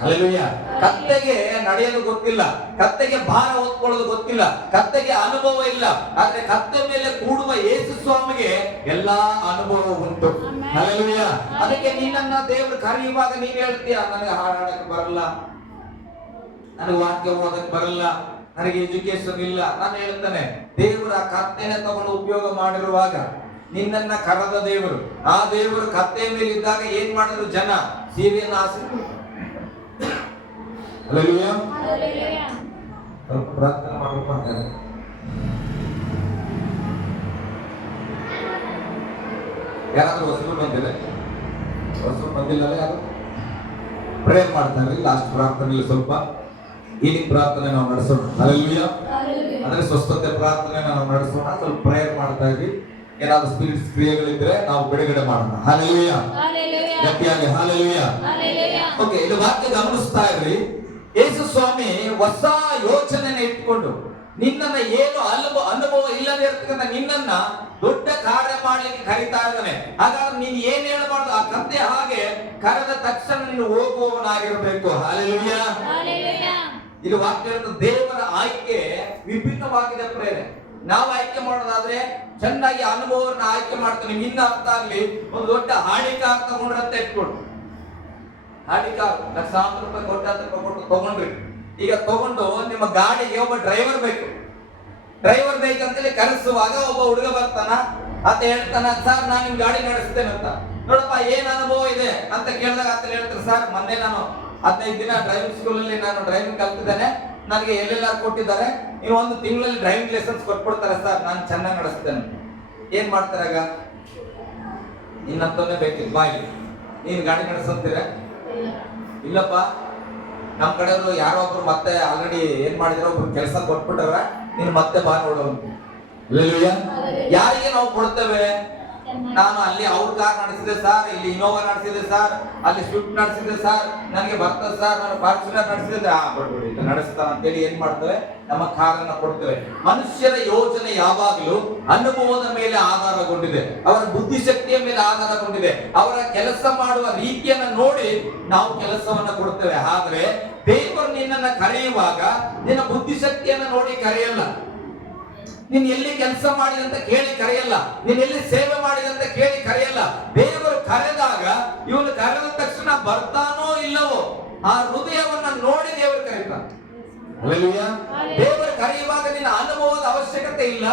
ಹಲ್ಲೆಲೂಯಾ. ಕತ್ತೆಗೆ ನಡೆಯಲು ಗೊತ್ತಿಲ್ಲ, ಕತ್ತೆಗೆ ಭಾರ ಹೊತ್ಕೊಳ್ಳೋದು ಗೊತ್ತಿಲ್ಲ, ಕತ್ತೆಗೆ ಅನುಭವ ಇಲ್ಲ. ಆದ್ರೆ ಕತ್ತೆ ಮೇಲೆ ಕೂಡುವ ಯೇಸು ಸ್ವಾಮಿಗೆ ಎಲ್ಲಾ ಅನುಭವ ಉಂಟು. ಹಲ್ಲೆಲೂಯಾ. ಅದಕ್ಕೆ ನಿನ್ನನ್ನ ದೇವರು ಕರೆಯುವಾಗ ನೀನ್ ಹೇಳ್ತೀಯ, ನನಗೆ ಹಾಡಾಡಕ್ಕೆ ಬರಲ್ಲ, ನನಗೆ ವಾಕ್ಯ ಓದಕ್ಕೆ ಬರಲ್ಲ, ನನಗೆ ಎಜುಕೇಶನ್ ಇಲ್ಲ. ನಾನು ಹೇಳ್ತಾನೆ, ದೇವರ ಕತ್ತೆನ ತಗೊಂಡು ಉಪಯೋಗ ಮಾಡಿರುವಾಗ ನಿನ್ನನ್ನ ಕರೆದ ದೇವರು, ಆ ದೇವರು ಕತ್ತೆ ಮೇಲೆ ಇದ್ದಾಗ ಏನ್ ಮಾಡಿದ್ರು ಜನ? ಸೀರೆಯನ್ನು ಹಾಸಿದ್ರು. ಹಲ್ಲೆಲೂಯಾ. ಸ್ವಲ್ಪ ಪ್ರಾರ್ಥನೆ ಮಾಡಬೇಕು ಅಂತ ಯಾರಾದ್ರೂ ಹೊಸರು ಬಂದಿದೆ? ಹೊಸರು ಬಂದಿಲ್ಲ ಯಾರು? ಪ್ರೇಯರ್ ಮಾಡ್ತಾರೆ ಲಾಸ್ಟ್ ಪ್ರಾರ್ಥನೆಯಲ್ಲಿ ಸ್ವಲ್ಪ ಹೀಲಿಂಗ್ ಪ್ರಾರ್ಥನೆ ನಾವು ನಡೆಸೋಣ. ಹಲ್ಲೆಲೂಯಾ. ಅಂದ್ರೆ ಸ್ವಸ್ಥತೆ ಪ್ರಾರ್ಥನೆ ನಾವು ನಡೆಸೋಣ. ಸ್ವಲ್ಪ ಪ್ರೇಯರ್ ಮಾಡ್ತಾ ಇದ್ವಿ. ಏನಾದ್ರು ಸ್ಪಿರಿಟ್ಸ್ ಕ್ರಿಯೆಗಳಿದ್ರೆ ನಾವು ಬಿಡುಗಡೆ ಮಾಡೋಣ. ಹಲ್ಲೆಲೂಯಾ. ಗಟ್ಟಿಯಾಗಿ ಹಲ್ಲೆಲೂಯಾ. ಓಕೆ, ಇದು ವಾಕ್ಯ ಗಮನಿಸ್ತಾ ಇದ್ರಿ. ಯೇಸು ಸ್ವಾಮಿ ಹೊಸ ಯೋಚನೆನ ಇಟ್ಕೊಂಡು ನಿನ್ನನ್ನ ಏನು ಅನುಭವ ಇಲ್ಲದೆ ಇರ್ತಕ್ಕಂಥ ನಿನ್ನನ್ನ ದೊಡ್ಡ ಕಾರ್ಯ ಮಾಡ್ಲಿಕ್ಕೆ ಕರೀತಾ ಇದ್ದಾನೆ. ಹಾಗಾದ್ರೆ ನೀನು ಏನ್ ಹೇಳಬಾರ್ದು, ಆ ಕತ್ತೆ ಹಾಗೆ ಕರೆದ ತಕ್ಷಣ ನೀನು ಹೋಗುವವನಾಗಿರಬೇಕು. ಹಲ್ಲೆಲೂಯಾ. ಇದು ವಾಕ್ಯ ದೇವರ ಆಯ್ಕೆ ವಿಭಿನ್ನವಾಗಿದೆ ಪ್ರೇರೆ. ನಾವು ಆಯ್ಕೆ ಮಾಡೋದಾದ್ರೆ ಚೆನ್ನಾಗಿ ಅನುಭವವನ್ನ ಆಯ್ಕೆ ಮಾಡ್ತಾನೆ. ನಿನ್ನ ಅರ್ಥ ಆಗ್ಲಿ, ಒಂದು ದೊಡ್ಡ ಹಾಡಿ ಕಾರ್ ತಗೊಂಡ್ರಂತ ಇಟ್ಕೊಂಡು, ಹಾಡಿ ಕಾರ್ ಲಕ್ಷಾಂತರ ರೂಪಾಯಿ ಕೊಟ್ಟು ತಗೊಂಡ್ರಿ. ಈಗ ತಗೊಂಡು ನಿಮ್ಮ ಗಾಡಿಗೆ ಒಬ್ಬ ಡ್ರೈವರ್ ಬೇಕಂತೇಳಿ ಕರೆಸುವಾಗ ಒಬ್ಬ ಹುಡುಗ ಬರ್ತಾನ. ಆತ ಹೇಳ್ತಾನ, ಸರ್ ನಾನು ನಿಮ್ ಗಾಡಿ ನಡೆಸ್ತೇನೆ ಅಂತ. ನೋಡಪ್ಪ ಏನ್ ಅನುಭವ ಇದೆ ಅಂತ ಕೇಳಿದಾಗ ಆತ ಹೇಳ್ತಾರೆ, ಸರ್ ಮೊನ್ನೆ ನಾನು 15 ದಿನ ಡ್ರೈವಿಂಗ್ ಸ್ಕೂಲಲ್ಲಿ ನಾನು ಡ್ರೈವಿಂಗ್ ಕಲ್ತಿದ್ದೇನೆ, ನನಗೆ ಎಲ್ಲೆಲ್ಲ ಕೊಟ್ಟಿದ್ದಾರೆ, ನೀವು 1 ತಿಂಗಳಲ್ಲಿ ಡ್ರೈವಿಂಗ್ ಲೈಸೆನ್ಸ್ ಕೊಟ್ಬಿಡ್ತಾರೆ ಸರ್, ನಾನು ಚೆನ್ನಾಗಿ ನಡೆಸ್ತೇನೆ. ಏನ್ ಮಾಡ್ತಾರೆ ಆಗ? ನಿನ್ನಂತವನ್ನೇ ಬೇಕಿತ್ತು ಬಾಯಿ, ನೀನ್ ಗಾಡಿ ನಡೆಸಂತೀರ? ಇಲ್ಲಪ್ಪ, ನಮ್ ಕಡೆಯವರು ಯಾರೋ ಒಬ್ರು ಮತ್ತೆ ಆಲ್ರೆಡಿ ಏನ್ ಮಾಡಿದ್ರು, ಒಬ್ರು ಕೆಲಸ ಕೊಟ್ಬಿಟ್ಟಾರ, ನೀನು ಮತ್ತೆ ಬಾ ನೋಡೋನು. ಯಾರಿಗೆ ನಾವು ಕೊಡ್ತೇವೆ? ನಾನು ಅಲ್ಲಿ ಅವ್ರ ಕಾರ್ ನಡೆಸಿದೆ ಸರ್, ಇಲ್ಲಿ ಇನೋವಾ ನಡೆಸಿದೆ ಸರ್, ಅಲ್ಲಿ ಸ್ವಿಫ್ಟ್ ನಡೆಸಿದೆ ಸರ್, ನನಗೆ ಬರ್ತದೆ ಸರ್, ನಾನು ಫಾರ್ಚುನರ್ ನಡೆಸಿದ್ರೆ ನಡೆಸ್ತಾನ ಅಂತೇಳಿ ಏನ್ ಮಾಡ್ತೇವೆ? ನಮ್ಮ ಕಾರನ್ನ ಕೊಡ್ತೇವೆ. ಮನುಷ್ಯರ ಯೋಜನೆ ಯಾವಾಗಲೂ ಅನುಭವದ ಮೇಲೆ ಆಧಾರಗೊಂಡಿದೆ, ಅವರ ಬುದ್ಧಿಶಕ್ತಿಯ ಮೇಲೆ ಆಧಾರಗೊಂಡಿದೆ, ಅವರ ಕೆಲಸ ಮಾಡುವ ರೀತಿಯನ್ನ ನೋಡಿ ನಾವು ಕೆಲಸವನ್ನ ಕೊಡ್ತೇವೆ. ಆದ್ರೆ ದೇವರು ನಿನ್ನನ್ನ ಕರೆಯುವಾಗ ನಿನ್ನ ಬುದ್ಧಿಶಕ್ತಿಯನ್ನ ನೋಡಿ ಕರೆಯಲ್ಲ, ನೀನ್ ಎಲ್ಲಿ ಕೆಲಸ ಮಾಡಿದಂತ ಕೇಳಿ ಕರೆಯಲ್ಲ, ನೀನ್ ಎಲ್ಲಿ ಸೇವೆ ಮಾಡಿದಂತ ಕೇಳಿ ಕರೆಯಲ್ಲ. ದೇವರು ಕರೆದಾಗ ಇವನು ಕರೆದ ತಕ್ಷಣ ಬರ್ತಾನೋ ಇಲ್ಲವೋ ಆ ಹೃದಯವನ್ನ ನೋಡಿ ದೇವರು ಕರೀತಾನೆ. ದೇವರು ಕರೆಯುವಾಗ ನಿನ್ನ ಅನುಭವದ ಅವಶ್ಯಕತೆ ಇಲ್ಲ.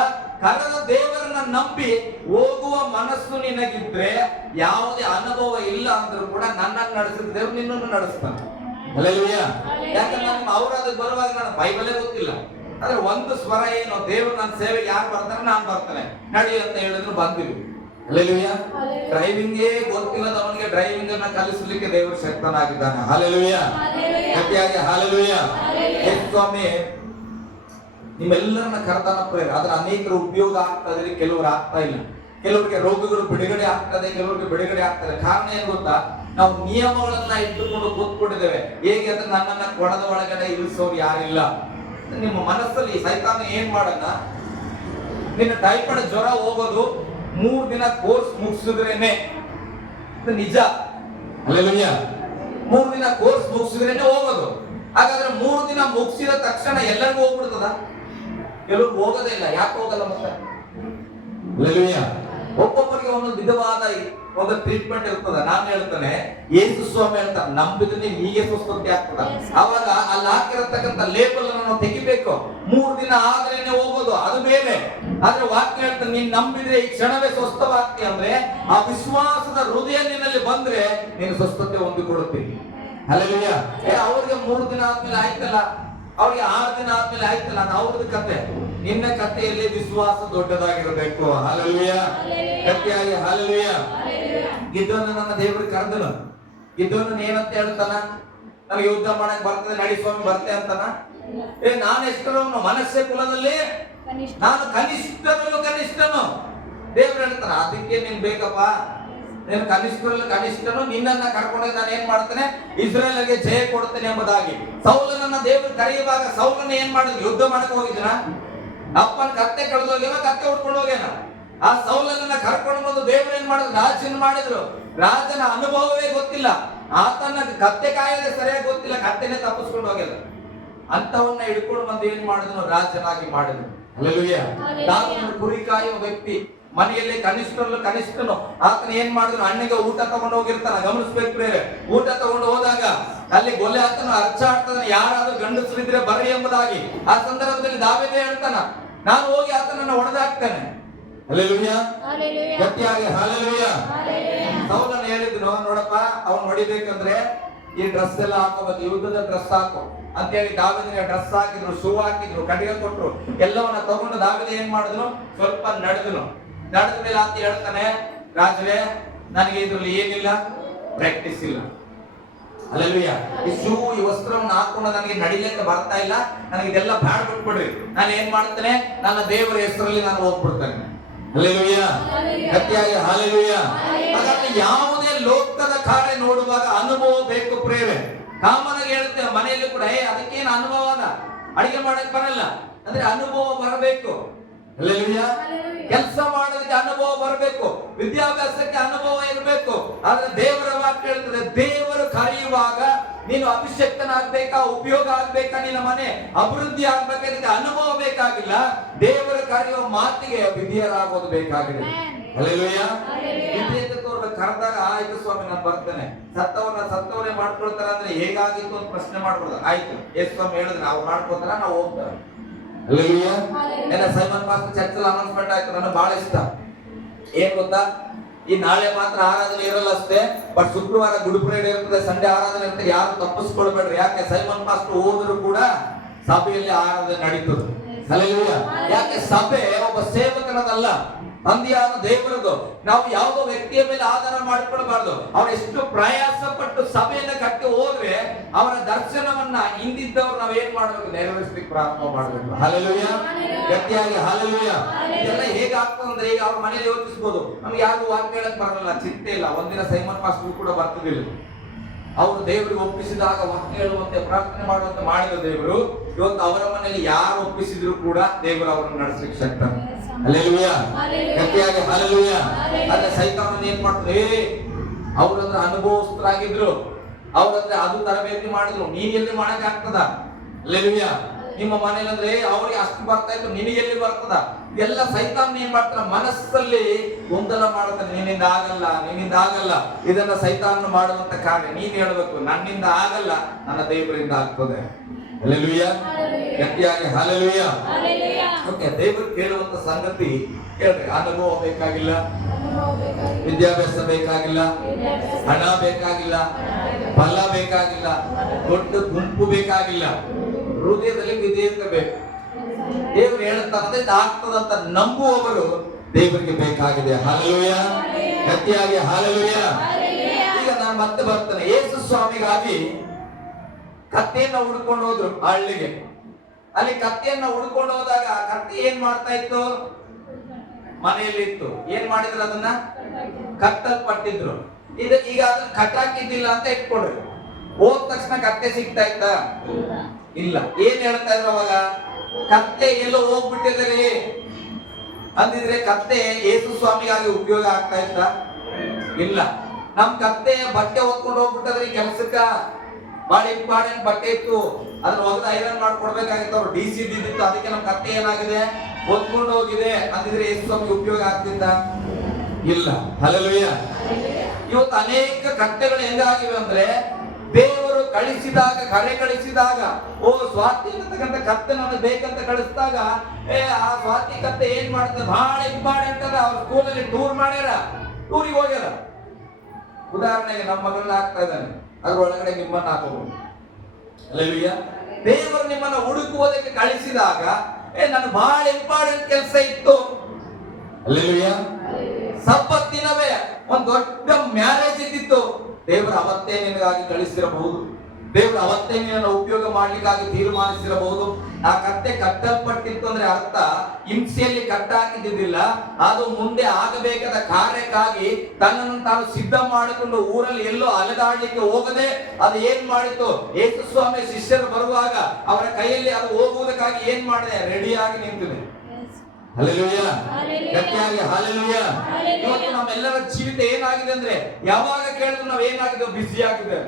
ಕರೆದ ದೇವರನ್ನ ನಂಬಿ ಹೋಗುವ ಮನಸ್ಸು ನಿನಗಿದ್ರೆ ಯಾವುದೇ ಅನುಭವ ಇಲ್ಲ ಅಂದ್ರೂ ಕೂಡ ನನ್ನನ್ನು ನಡೆಸಿದ ದೇವರು ನಿನ್ನನ್ನು ನಡೆಸ್ತಾನೆ. ಯಾಕಂದ್ರೆ ಅವ್ರಾದ ಬರುವಾಗ ನಾನು ಬೈಬಲೇ ಗೊತ್ತಿಲ್ಲ, ಆದ್ರೆ ಒಂದು ಸ್ವರ ಏನು, ದೇವರು ನನ್ನ ಸೇವೆಗೆ ಯಾರು ಬರ್ತಾರೆ, ನಾನು ಬರ್ತೇನೆ ನಡಿ ಅಂತ ಹೇಳಿದ್ರು ಬಂದಿವಿ. ಹಲ್ಲೆಲೂಯಾ. ಡ್ರೈವಿಂಗೇ ಗೊತ್ತಿಲ್ಲದವನಿಗೆ ಡ್ರೈವಿಂಗ್ ಅನ್ನ ಕಲಿಸಲಿಕ್ಕೆ ದೇವರು ಶಕ್ತನಾಗಿದ್ದಾನೆ. ಹಲ್ಲೆಲೂಯಾ. ಗಟ್ಟಿಯಾಗಿ ಹಲ್ಲೆಲೂಯಾ. ಸ್ವಾಮಿ ನಿಮ್ಮೆಲ್ಲರನ್ನ ಕರ್ತಾನ ಪ್ರೇರ. ಆದ್ರೆ ಅನೇಕರು ಉಪಯೋಗ ಆಗ್ತದೆ, ಕೆಲವರು ಆಗ್ತಾ ಇಲ್ಲ. ಕೆಲವರಿಗೆ ರೋಗಗಳು ಬಿಡುಗಡೆ ಆಗ್ತದೆ, ಕೆಲವರಿಗೆ ಬಿಡುಗಡೆ ಆಗ್ತದೆ. ಕಾರಣ ಏನ್ ಗೊತ್ತಾ? ನಾವು ನಿಯಮಗಳನ್ನ ಇಟ್ಟುಕೊಂಡು ಕೂತ್ಕೊಂಡಿದ್ದೇವೆ. ಹೇಗೆ ಅಂದ್ರೆ ನನ್ನನ್ನ ಕೊಡದ ಒಳಗಡೆ ಇಳಿಸೋರು ಯಾರಿಲ್ಲ. ನಿಮ್ಮ ಮನಸ್ಸಲ್ಲಿ ಸೈತಾನ ಏನ್ ಮಾಡನ್ನ, ನಿನ್ನ ಟೈಫಾಯ್ಡ್ ಜ್ವರ ಹೋಗೋದು 3 ದಿನ ಕೋರ್ಸ್ ಮುಗಿಸಿದ್ರೇನೆ, ನಿಜ. ಹಲ್ಲೆಲೂಯಾ. 3 ದಿನ ಕೋರ್ಸ್ ಮುಗಿಸಿದ್ರೇನೆ ಹೋಗೋದು. ಹಾಗಾದ್ರೆ 3 ದಿನ ಮುಗಿಸಿದ ತಕ್ಷಣ ಎಲ್ಲರಿಗೂ ಹೋಗ್ಬಿಡ್ತದ? ಕೆಲವ್ರು ಹೋಗೋದೇ ಇಲ್ಲ. ಯಾಕೆ ಹೋಗಲ್ಲ ಮತ್ತೆ? ಹಲ್ಲೆಲೂಯಾ. ಒಬ್ಬೊಬ್ಬರಿಗೆ ಒಂದೊಂದು ವಿಧವಾದ ಒಂದು ಟ್ರೀಟ್ಮೆಂಟ್ ಇರ್ತದ. ನಾನು ಹೇಳ್ತಾನೆ, ಯೇಸು ಸ್ವಾಮಿ ಹೇಳ್ತಾನೆ, ನಂಬಿದ್ರೆ ಹೀಗೆ ಸ್ವಸ್ಥತೆ ಆಗ್ತದ. ಅವಾಗ ಅಲ್ಲಿ ಹಾಕಿರತಕ್ಕಂತ ಲೇಬಲ್ ಅನ್ನು ನಾವು ತೆಗಿಬೇಕು. 3 ದಿನ ಆದ್ರೇನೆ ಹೋಗೋದು, ಅದು ಬೇರೆ. ಆದ್ರೆ ವಾಕ್ಯ ಹೇಳ್ತಾನೆ, ನೀನ್ ನಂಬಿದ್ರೆ ಈ ಕ್ಷಣವೇ ಸ್ವಸ್ಥವಾಗ್ತಿ. ಅಂದ್ರೆ ಆ ವಿಶ್ವಾಸದ ಹೃದಯ ನಿನ್ನಲ್ಲಿ ಬಂದ್ರೆ ನೀನು ಸ್ವಸ್ಥತೆ ಹೊಂದಿಕೊಳ್ಳುತ್ತೀನಿ. ಹಲ್ಲೆಲೂಯಾ. ಅವ್ರಿಗೆ 3 ದಿನ ಆದ್ಮೇಲೆ ಆಯ್ತಲ್ಲ, ಅವ್ರಿಗೆ 6 ದಿನ ಆದ್ಮೇಲೆ ಆಯ್ತಲ್ಲ, ಅದು ಅವ್ರದ್ದು ಕತೆ. ನಿನ್ನ ಕಥೆಯಲ್ಲಿ ವಿಶ್ವಾಸ ದೊಡ್ಡದಾಗಿರಬೇಕು. ಹಲ್ಲೆಲೂಯಾ. ಗಟ್ಟಿಯಾಗಿ ಹಲ್ಲೆಲೂಯಾ. ಗಿದ್ದೋನ ನನ್ನ ದೇವರು ಕರೆದನು. ಗಿದ್ದೋನ ಏನಂತ ಹೇಳ್ತಾನ? ನನಗೆ ಯುದ್ಧ ಮಾಡಕ್ ಬರ್ತದೆ, ನಡಿ ಸ್ವಾಮಿ ಬರ್ತೆ ಅಂತಾನ? ನಾನು ಎಷ್ಟರವನು? ಮನಸ್ಸೆ ಕುಲದಲ್ಲಿ ನಾನು ಕನಿಷ್ಠನಲ್ಲೂ ಕನಿಷ್ಠನು. ದೇವ್ರು ಹೇಳ್ತಾನ, ಅದಕ್ಕೆ ನೀನ್ ಬೇಕಪ್ಪ, ನೀನು ಕನಿಷ್ಠರಲ್ಲಿ ಕನಿಷ್ಠನು, ನಿನ್ನನ್ನ ಕರ್ಕೊಂಡೋಗಿ ನಾನು ಏನ್ ಮಾಡ್ತೇನೆ, ಇಸ್ರೇಲ್ಗೆ ಜಯ ಕೊಡ್ತೇನೆ ಎಂಬುದಾಗಿ. ಸೌಲನನ್ನ ದೇವರು ಕರೆಯುವಾಗ ಸೌಲನ ಏನ್ ಮಾಡಿದ್ರು? ಯುದ್ಧ ಮಾಡಕ್ ಹೋಗಿದ್ನ? ಅಪ್ಪನ ಕತ್ತೆ ಕಳೆದು ಹೋಗ್ಯಾನ, ಕತ್ತೆ ಉಟ್ಕೊಂಡು ಹೋಗ್ಯಾನ. ಆ ಸೌಲನನ್ನ ಕರ್ಕೊಂಡು ಬಂದು ದೇವರು ಏನ್ ಮಾಡಿದ್ರು? ರಾಜನ ಮಾಡಿದ್ರು. ರಾಜನ ಅನುಭವವೇ ಗೊತ್ತಿಲ್ಲ, ಆತನ ಕತ್ತೆ ಕಾಯದೆ ಸರಿಯಾಗಿ ಗೊತ್ತಿಲ್ಲ, ಕತ್ತೆನೆ ತಪ್ಪಿಸ್ಕೊಂಡು ಹೋಗ್ಯಾನ. ಅಂತವನ್ನ ಹಿಡ್ಕೊಂಡು ಬಂದು ಏನ್ ಮಾಡಿದ್ರು? ರಾಜನಾಗಿ ಮಾಡಿದ್ರು. ಹಲ್ಲೆಲೂಯಾ. ದಾವೀದನು ಕುರಿ ಕಾಯುವ ವ್ಯಕ್ತಿ, ಮನೆಯಲ್ಲಿ ಕನಿಷ್ಠರಲ್ಲೂ ಕನಿಷ್ಠನು. ಆತನ ಏನ್ ಮಾಡಿದ್ರು? ಅಣ್ಣಗೆ ಊಟ ತಗೊಂಡು ಹೋಗಿರ್ತಾನ. ಗಮನಿಸ್ಬೇಕು ಬೇರೆ. ಊಟ ತಗೊಂಡು ಹೋದಾಗ ಅಲ್ಲಿ ಗೊಲೆ ಆತನ ಅರ್ಚಾಡ್ತಾನೆ, ಯಾರಾದ್ರೂ ಗಂಡಸರಿದ್ರೆ ಬರ್ರಿ ಎಂಬುದಾಗಿ. ಆ ಸಂದರ್ಭದಲ್ಲಿ ದಾವೀದ ಹೇಳ್ತಾನ, ನಾನು ಹೋಗಿ ಆತನನ್ನ ಹೊಡೆದಾಕ್ತೇನೆ. ಹಲ್ಲೆಲೂಯಾ. ಗಟ್ಟಿಯಾಗಿ ಹಲ್ಲೆಲೂಯಾ. ಸೌಲನ ಹೇಳಿದ್ರು, ನೋಡಪ್ಪ, ಅವ್ನು ಹೊಡಿಬೇಕಂದ್ರೆ ಈ ಡ್ರೆಸ್ ಎಲ್ಲ ಹಾಕೋಬೇಕು, ಯುದ್ಧದ ಡ್ರೆಸ್ ಹಾಕೋ ಅಂತ ಹೇಳಿ ದಾವೀದನಿಗೆ ಡ್ರೆಸ್ ಹಾಕಿದ್ರು, ಶೂ ಹಾಕಿದ್ರು, ಕಡಿಗೆ ಕೊಟ್ರು. ಎಲ್ಲವನ್ನ ತಗೊಂಡು ದಾವೀದ ಏನ್ ಮಾಡಿದ್ರು? ಸ್ವಲ್ಪ ನಡೆದನು. ನಡೆದ ಮೇಲೆ ಅಂತ ಹೇಳ್ತಾನೆ, ರಾಜರೇ, ನನಗೆ ಇದ್ರಲ್ಲಿ ಏನಿಲ್ಲ, ಪ್ರಾಕ್ಟೀಸ್ ಇಲ್ಲ. ಅಲ್ಲೆಲೂಯ. ಈ ಶೂ ಈ ವಸ್ತ್ರವನ್ನು ಹಾಕೊಂಡು ನನಗೆ ನಡಿಲಿಕ್ಕೆ ಬರ್ತಾ ಇಲ್ಲ, ನನಗೆ ಇದೆಲ್ಲ ಬ್ಯಾಡ ಬಿಟ್ಬಿಡ್ರಿ, ನಾನು ಏನ್ ಮಾಡ್ತೇನೆ, ನನ್ನ ದೇವರ ಹೆಸರಲ್ಲಿ ನಾನು ಹೋಗ್ಬಿಡ್ತೇನೆ. ಹಲ್ಲೆಲೂಯ, ಗಟ್ಟಿಯಾಗಿ ಹಲ್ಲೆಲೂಯ. ಹಾಗಾಗಿ ಯಾವುದೇ ಲೋಕದ ಕಾರ್ಯ ನೋಡುವಾಗ ಅನುಭವ ಬೇಕು ಪ್ರೇರೆ. ಕಾಮನಾಗಿ ಹೇಳ್ತೇವೆ ಮನೆಯಲ್ಲಿ ಕೂಡ, ಅದಕ್ಕೇನು ಅನುಭವ ಅದ, ಅಡಿಗೆ ಮಾಡಕ್ ಬರಲ್ಲ ಅಂದ್ರೆ ಅನುಭವ ಬರಬೇಕು. ಹಲ್ಲೆಲೂಯ. ಕೆಲಸ ಮಾಡೋದಕ್ಕೆ ಅನುಭವ ಬರಬೇಕು, ವಿದ್ಯಾಭ್ಯಾಸಕ್ಕೆ ಅನುಭವ ಇರಬೇಕು. ಆದ್ರೆ ದೇವರ ವಾಕ್ಯ ಹೇಳ್ತದೆ, ದೇವರು ಕರೆಯುವಾಗ ನೀನು ಅಭಿಷಕ್ತನಾಗ್ಬೇಕಾ, ಉಪಯೋಗ ಆಗ್ಬೇಕಾ, ನಿನ್ನ ಮನೆ ಅಭಿವೃದ್ಧಿ ಆಗ್ಬೇಕಾದ್ರೆ ಅನುಭವ ಬೇಕಾಗಿಲ್ಲ, ದೇವರು ಕರೆಯುವ ಮಾತಿಗೆ ವಿಧಿಯರಾಗೋದು ಬೇಕಾಗಿದೆ. ಹಲ್ಲೆಲೂಯ. ವಿಧೇಯತೆ ಕರೆದಾಗ ಆಯ್ತು ಸ್ವಾಮಿ ನಾನು ಬರ್ತೇನೆ, ಸತ್ತವರೇ ಮಾಡ್ಕೊಳ್ತಾರ ಅಂದ್ರೆ ಹೇಗಾಗಿತ್ತು ಅಂತ ಪ್ರಶ್ನೆ ಮಾಡ್ಬೋದು. ಆಯ್ತು ಯೇಸು ಸ್ವಾಮಿ ಹೇಳಿದ್ರೆ ನಾವು ಮಾಡ್ಕೊತಾರ, ನಾವು ಹೋಗ್ತಾರೆ. ಹಲ್ಲೆಲೂಯ. ಸೈಮನ್ ಪಾಸ್ಟರ್ ಚರ್ಚಲ್ಲಿ ಅನೌನ್ಸ್ಮೆಂಟ್ ಆಯ್ತು, ನನಗೆ ಬಹಳ ಇಷ್ಟ. ಏನ್ ಗೊತ್ತಾ, ಈ ನಾಳೆ ಮಾತ್ರ ಆರಾಧನೆ ಇರಲ್ಲ ಅಷ್ಟೇ, ಬಟ್ ಶುಕ್ರವಾರ ಗುಡ್ ಫ್ರೈಡೆ ಇರ್ತದೆ, ಸಂಡೇ ಆರಾಧನೆ ಇರ್ತದೆ. ಯಾರು ತಪ್ಪಿಸ್ಕೊಳ್ಬೇಡ್ರಿ, ಯಾಕೆ ಸೈಮನ್ ಪಾಸ್ಟರ್ ಹೋದ್ರು ಕೂಡ ಸಭೆಯಲ್ಲಿ ಆರಾಧನೆ ನಡೀತದೆ. ಹಲ್ಲೆಲೂಯ. ಯಾಕೆ ಸಭೆ ಒಬ್ಬ ಸೇವಕನದಲ್ಲ, ತಂದೆಯಾದ ದೇವರದು. ನಾವು ಯಾವುದೋ ವ್ಯಕ್ತಿಯ ಮೇಲೆ ಆಧಾರ ಮಾಡಿಕೊಳ್ಬಾರ್ದು. ಅವ್ರು ಎಷ್ಟು ಪ್ರಯಾಸ ಪಟ್ಟು ಸಭೆಯನ್ನ ಕಟ್ಟಿ ಹೋದ್ರೆ ಅವರ ದರ್ಶನವನ್ನ ಹಿಂದಿದ್ದವ್ರು ನಾವ್ ಏನ್ ಮಾಡ್ಬೇಕು, ನೆರವೇರಿಸಲಿಕ್ಕೆ ಪ್ರಾರಂಭ ಮಾಡ್ಬೇಕು. ಹಲ್ಲೆಲೂಯ, ಗಟ್ಟಿಯಾಗಿ ಹಲ್ಲೆಲೂಯ. ಇದೆಲ್ಲ ಹೇಗಾಗ್ತದೆ ಅಂದ್ರೆ, ಈಗ ಅವ್ರ ಮನೇಲಿ ಯೋಚಿಸಬಹುದು, ನಮ್ಗೆ ಯಾರು ವಾಕ್ಯ ಹೇಳಕ್ ಬರಲ್ಲ, ಚಿಂತೆ ಇಲ್ಲ. ಒಂದಿನ ಸೈಮನ್ ಪಾಸ್ಟರ್ ಕೂಡ ಬರ್ತಿದ್ದಿಲ್ಲ. ಅವರು ದೇವರಿಗೆ ಒಪ್ಪಿಸಿದಾಗ ವಾಕ್ಯ ಹೇಳುವಂತೆ ಪ್ರಾರ್ಥನೆ ಮಾಡುವಂತೆ ಮಾಡಿದ ದೇವರು ಇವತ್ತು ಅವರ ಮನೆಯಲ್ಲಿ ಯಾರು ಒಪ್ಪಿಸಿದ್ರು ಕೂಡ ದೇವರು ಅವರನ್ನು ನಡೆಸಲಿಕ್ಕೆ ಶಕ್ತ. ಹಲ್ಲೆಲೂಯ, ಗಟ್ಟಿಯಾಗಿ ಹಲ್ಲೆಲೂಯ. ಆದ್ರೆ ಸೈತಾನನ ಏನ್ ಮಾಡ್ತಾರೆ, ಅವ್ರಂದ್ರೆ ಅನುಭವಸ್ಥರಾಗಿದ್ರು, ಅವ್ರಂದ್ರೆ ಅದು ತರಬೇತಿ ಮಾಡಿದ್ರು, ನೀನ್ ಎಲ್ಲಿ ಮಾಡಕ್ ಆಗ್ತದ? ಹಲ್ಲೆಲೂಯ. ನಿಮ್ಮ ಮನೇಲಿ ಅಂದ್ರೆ ಅವ್ರಿಗೆ ಅಷ್ಟು ಬರ್ತಾ ಇತ್ತು, ನಿನಗೆ ಎಲ್ಲಿ ಬರ್ತದ? ಎಲ್ಲ ಸೈತಾನ ಏನ್ ಮಾಡ್ತಾರ, ಮನಸ್ಸಲ್ಲಿ ಗೊಂದಲ ಮಾಡ್ತಾನೆ, ನಿನ್ನಿಂದ ಆಗಲ್ಲ. ಇದನ್ನ ಸೈತಾನ ಮಾಡುವಂತ ಕಾರ್ಯ. ನೀನ್ ಹೇಳ್ಬೇಕು, ನನ್ನಿಂದ ಆಗಲ್ಲ, ನನ್ನ ದೇವರಿಂದ ಆಗ್ತದೆ. ಹಲ್ಲೆಲೂಯ, ಗಟ್ಟಿಯಾಗಿ ಹಲ್ಲೆಲೂಯ. ಓಕೆ, ದೇವರು ಕೇಳುವಂತ ಸಂಗತಿ ಕೇಳ್ರಿ. ಅನುಭವ ಬೇಕಾಗಿಲ್ಲ, ವಿದ್ಯಾಭ್ಯಾಸ ಬೇಕಾಗಿಲ್ಲ, ಹಣ ಬೇಕಾಗಿಲ್ಲ, ಫಲ ಬೇಕಾಗಿಲ್ಲ, ದೊಡ್ಡ ಗುಂಪು ಬೇಕಾಗಿಲ್ಲ, ಹೃದಯದಲ್ಲಿ ವಿಧೇಯತೆ ಬೇಕು. ದೇವರು ಹೇಳ್ತಾನೆ ಆಗ್ತದಂತ ನಂಬುವವರು ದೇವರಿಗೆ ಬೇಕಾಗಿದೆ. ಹಲ್ಲೆಲೂಯ, ಗಟ್ಟಿಯಾಗಿ ಹಲ್ಲೆಲೂಯ. ಈಗ ನಾನು ಮತ್ತೆ ಬರ್ತೇನೆ. ಯೇಸು ಸ್ವಾಮಿಗಾಗಿ ಕತ್ತೆಯನ್ನ ಹುಡ್ಕೊಂಡು ಹೋದ್ರು ಹಳ್ಳಿಗೆ. ಅಲ್ಲಿ ಕತ್ತೆಯನ್ನ ಹುಡ್ಕೊಂಡು ಹೋದಾಗ ಕತ್ತೆ ಏನ್ ಮಾಡ್ತಾ ಇತ್ತು, ಮನೆಯಲ್ಲಿ ಇತ್ತು. ಏನ್ ಮಾಡಿದ್ರು, ಅದನ್ನ ಕಟ್ಟಲ್ಪಟ್ಟಿದ್ರು. ಈಗ ಅದನ್ನ ಕಟ್ಟಾಕಿದ್ದಿಲ್ಲ ಅಂತ ಇಟ್ಕೊಡ್ರಿ. ಹೋದ ತಕ್ಷಣ ಕತ್ತೆ ಸಿಗ್ತಾ ಇತ್ತ? ಇಲ್ಲ. ಏನ್ ಹೇಳ್ತಾ ಇದ್ರು ಅವಾಗ, ಕತ್ತೆ ಎಲ್ಲೋ ಹೋಗ್ಬಿಟ್ಟಿದ್ರಿ ಅಂದಿದ್ರೆ ಕತ್ತೆ ಯೇಸು ಸ್ವಾಮಿಗಾಗಿ ಉಪಯೋಗ ಆಗ್ತಾ ಇತ್ತ? ಇಲ್ಲ. ನಮ್ ಕತ್ತೆ ಬಟ್ಟೆ ಹೊತ್ಕೊಂಡು ಹೋಗ್ಬಿಟ್ಟದ್ರಿ ಕೆಲ್ಸಕ್ಕ, ಬಹಳ ಇಂಪಾರ್ಟೆಂಟ್ ಬಟ್ಟೆ ಇತ್ತು, ಅದನ್ನ ಒಗೆದು ಐರನ್ ಮಾಡ್ಕೊಡ್ಬೇಕಾಗಿತ್ತು, ಅವ್ರು DC ಇದ್ದಿತ್ತು. ಅದಕ್ಕೆ ನಮ್ ಕತ್ತೆ ಏನಾಗಿದೆ, ಹೊತ್ಕೊಂಡು ಹೋಗಿದೆ ಅಂದಿದ್ರೆ ಯೇಸು ಸ್ವಾಮಿ ಉಪಯೋಗ ಆಗ್ತಿದ್ದ? ಇಲ್ಲ. ಹಲ್ಲೆಲೂಯ. ಇವತ್ತು ಅನೇಕ ಕತ್ತೆಗಳು ಹೆಂಗಾಗಿವೆ ಅಂದ್ರೆ, ದೇವರು ಕಳಿಸಿದಾಗ, ಕರೆ ಕಳಿಸಿದಾಗ, ಓ ಸ್ವಾತಿ ಅಂತಕ್ಕಂಥ ಕತ್ತೆ ನನಗೆ ಬೇಕಂತ ಕಳಿಸಿದಾಗ, ಆ ಸ್ವಾತಿ ಕತ್ತೆ ಏನ್ ಮಾಡ್ತದೆ, ಬಹಳ ಇಂಪಾರ್ಟೆಂಟ್ ಅದ. ಅವ್ರ ಸ್ಕೂಲಲ್ಲಿ ಟೂರ್ ಮಾಡ್ಯಾರ, ಟೂರಿಗೆ ಹೋಗ್ಯಾರ. ಉದಾಹರಣೆಗೆ ನಮ್ಮ ಮಗಳನ್ನ ಹಾಕ್ತಾ ಇದ್ದಾನೆ, ಅದ್ರ ಒಳಗಡೆ ನಿಮ್ಮನ್ನ ಹಾಕೋಬಹುದು. ಹಲ್ಲೆಲೂಯ. ದೇವರು ನಿಮ್ಮನ್ನ ಹುಡುಕುವುದಕ್ಕೆ ಕಳಿಸಿದಾಗ, ನನಗೆ ಬಹಳ ಇಂಪಾರ್ಟೆಂಟ್ ಕೆಲಸ ಇತ್ತು. ಹಲ್ಲೆಲೂಯ. ಸಬ್ಬತ್ ದಿನವೇ ಒಂದು ದೊಡ್ಡ ಮ್ಯಾರೇಜ್ ಇದ್ದಿತ್ತು, ದೇವರು ಅವತ್ತೇ ನಿನಗಾಗಿ ಕಳಿಸಿರಬಹುದು, ದೇವರು ಅವತ್ತೇ ನಿನ್ನ ಉಪಯೋಗ ಮಾಡ್ಲಿಕ್ಕಾಗಿ ತೀರ್ಮಾನಿಸಿರಬಹುದು. ಆ ಕತ್ತೆ ಕಟ್ಟಲ್ಪಟ್ಟಿತ್ತು ಅಂದ್ರೆ ಅರ್ಥ ಹಿಂಸೆಯಲ್ಲಿ ಕಟ್ಟಾಕಿದ್ದಿಲ್ಲ, ಅದು ಮುಂದೆ ಆಗಬೇಕಾದ ಕಾರ್ಯಕ್ಕಾಗಿ ತನ್ನನ್ನು ತಾನು ಸಿದ್ಧ ಮಾಡಿಕೊಂಡು ಊರಲ್ಲಿ ಎಲ್ಲೋ ಅಲೆದಾಡ್ಲಿಕ್ಕೆ ಹೋಗದೆ ಅದು ಏನ್ ಮಾಡಿತ್ತು, ಯೇಸು ಸ್ವಾಮಿ ಶಿಷ್ಯರು ಬರುವಾಗ ಅವರ ಕೈಯಲ್ಲಿ ಅದು ಹೋಗುವುದಕ್ಕಾಗಿ ಏನ್ ಮಾಡಿದೆ, ರೆಡಿಯಾಗಿ ನಿಂತಿದೆ. ಹಲ್ಲೆಲೂಯ, ಗಟ್ಟಿಯಾಗಿ ಹಲ್ಲೆಲೂಯ. ಇವತ್ತು ನಮ್ಮೆಲ್ಲರ ಜೀವಿತ ಏನಾಗಿದೆ ಅಂದ್ರೆ, ಯಾವಾಗ ಕೇಳಿದ್ರು ನಾವ್ ಏನಾಗಿದ್ದೇವೆ, ಬಿಸಿ ಆಗಿದೆ.